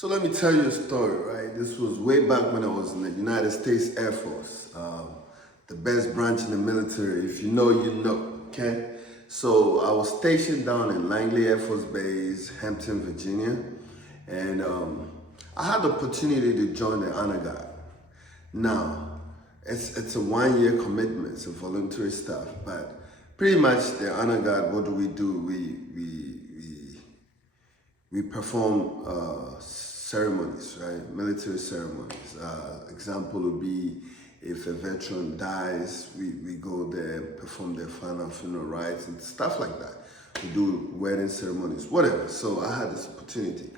So let me tell you a story, right? This was way back when I was in the United States Air Force, the best branch in the military. If you know, you know, okay? So I was stationed down in Langley Air Force Base, Hampton, Virginia, and I had the opportunity to join the Honor Guard. Now, it's a 1 year commitment, it's a voluntary stuff, but pretty much the Honor Guard, what do? We perform ceremonies, right? Military ceremonies. Example would be if a veteran dies, we go there, perform their final funeral rites and stuff like that. We do wedding ceremonies, whatever. So I had this opportunity.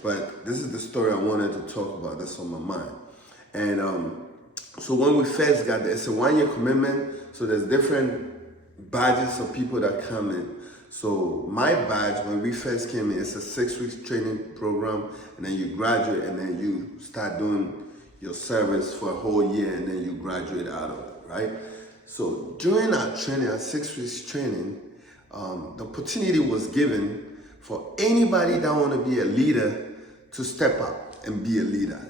But this is the story I wanted to talk about, that's on my mind. And so when we first got there, it's a 1 year commitment, so there's different badges of people that come in. So my badge, when we first came in, it's a 6 weeks training program, and then you graduate, and then you start doing your service for a whole year, and then you graduate out of it, right? So during our training, our 6 weeks training, the opportunity was given for anybody that want to be a leader to step up and be a leader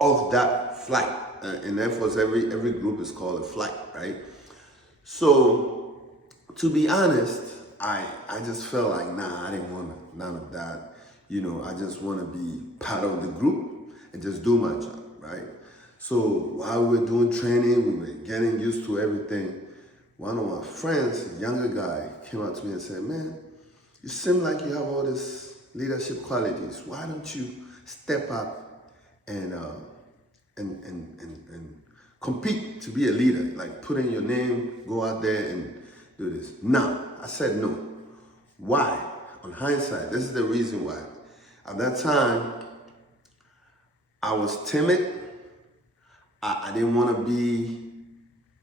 of that flight. In Air Force, every group is called a flight, right? So to be honest, I just felt like, nah, I didn't want none of that. You know, I just want to be part of the group and just do my job, right? So while we were doing training, we were getting used to everything. One of my friends, a younger guy, came up to me and said, man, you seem like you have all these leadership qualities. Why don't you step up and compete to be a leader? Like put in your name, go out there and do this. No, I said no. Why? On hindsight, this is the reason why. At that time, I was timid. I didn't want to be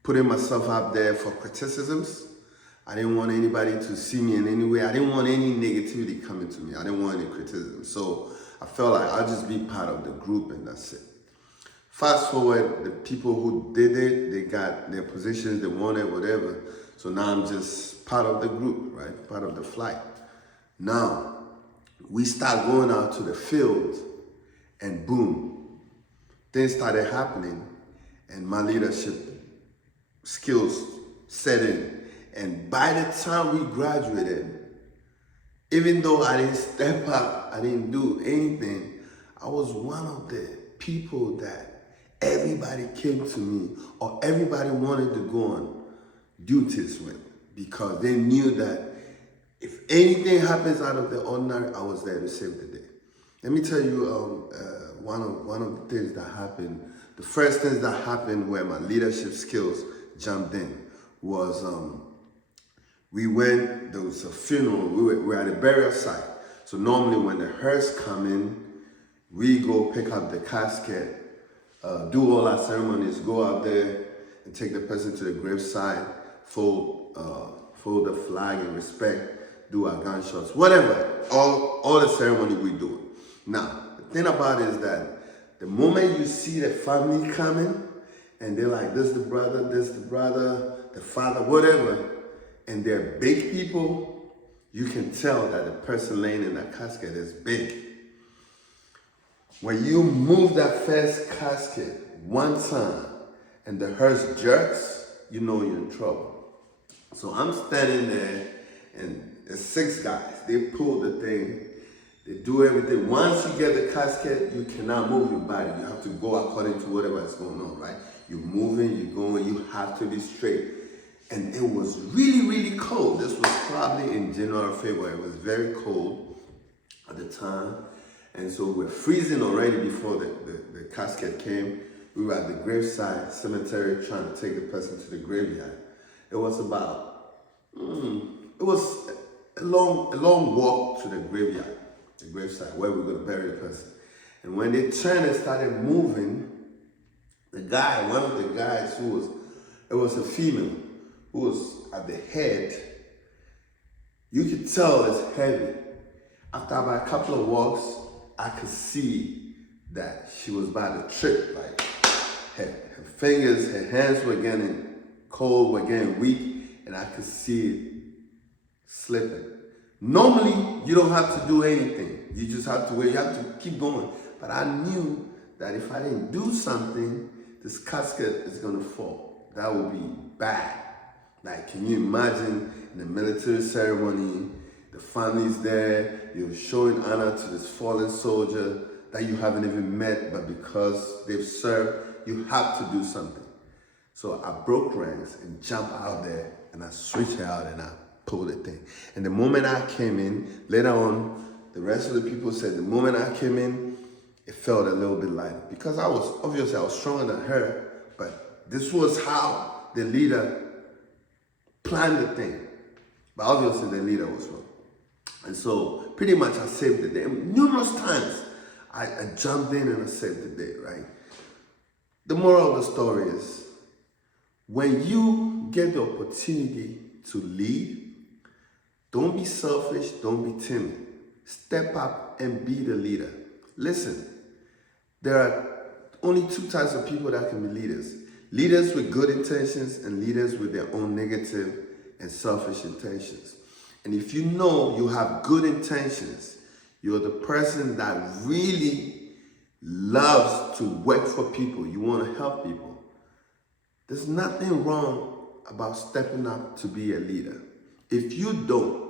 putting myself out there for criticisms. I didn't want anybody to see me in any way. I didn't want any negativity coming to me. I didn't want any criticism. So I felt like I'll just be part of the group and that's it. Fast forward, the people who did it, they got their positions, they wanted whatever. So now I'm just part of the group, right? Part of the flight. Now, we start going out to the field and boom, things started happening and my leadership skills set in. And by the time we graduated, even though I didn't step up, I didn't do anything, I was one of the people that everybody came to me or everybody wanted to go on duties with because they knew that if anything happens out of the ordinary, I was there to save the day. Let me tell you one of the things that happened. The first things that happened where my leadership skills jumped in was we went, there was a funeral, we were at a burial site. So normally when the hearse come in, we go pick up the casket, do all our ceremonies, go out there and take the person to the graveside, fold the flag in respect, do our gunshots, whatever, all the ceremony we do. Now, the thing about it is that the moment you see the family coming, and they're like, this the brother, the father, whatever, and they're big people, you can tell that the person laying in that casket is big. When you move that first casket one time and the hearse jerks, you know you're in trouble. So I'm standing there and there's 6 guys. They pull the thing, they do everything. Once you get the casket, you cannot move your body. You have to go according to whatever is going on, right? You're moving, you're going, you have to be straight. And it was really, really cold. This was probably in January, February. It was very cold at the time. And so we're freezing already before the casket came. We were at the graveside cemetery trying to take the person to the graveyard. It was about, it was a long walk to the graveyard, the graveside, where we were going to bury the person. And when they turned and started moving, one of the guys it was a female who was at the head, you could tell it's heavy. After about a couple of walks, I could see that she was about to trip. Like her fingers, her hands were getting cold, were getting weak, and I could see it slipping. Normally, you don't have to do anything. You just have to wait. You have to keep going. But I knew that if I didn't do something, this casket is gonna fall. That would be bad. Like, can you imagine in the military ceremony, the family's there, you're showing honor to this fallen soldier that you haven't even met, but because they've served, you have to do something. So I broke ranks and jumped out there, and I switched out and I pulled the thing. And the moment I came in, later on, the rest of the people said the moment I came in, it felt a little bit lighter. Because I was stronger than her, but this was how the leader planned the thing. But obviously the leader was wrong. And so pretty much I saved the day. And numerous times I jumped in and I saved the day, right? The moral of the story is, when you get the opportunity to lead, don't be selfish, don't be timid. Step up and be the leader. Listen, there are only two types of people that can be leaders. Leaders with good intentions and leaders with their own negative and selfish intentions. And if you know you have good intentions, you're the person that really loves to work for people, you want to help people, there's nothing wrong about stepping up to be a leader. If you don't,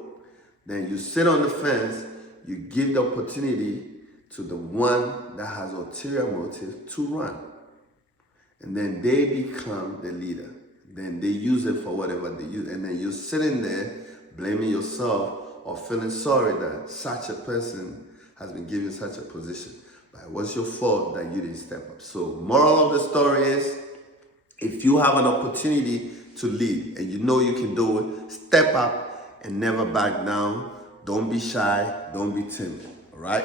then you sit on the fence, you give the opportunity to the one that has ulterior motive to run. And then they become the leader. Then they use it for whatever they use. And then you're sitting there blaming yourself or feeling sorry that such a person has been given such a position. But it was your fault that you didn't step up. So moral of the story is, if you have an opportunity to lead and you know you can do it, step up and never back down. Don't be shy. Don't be timid. All right?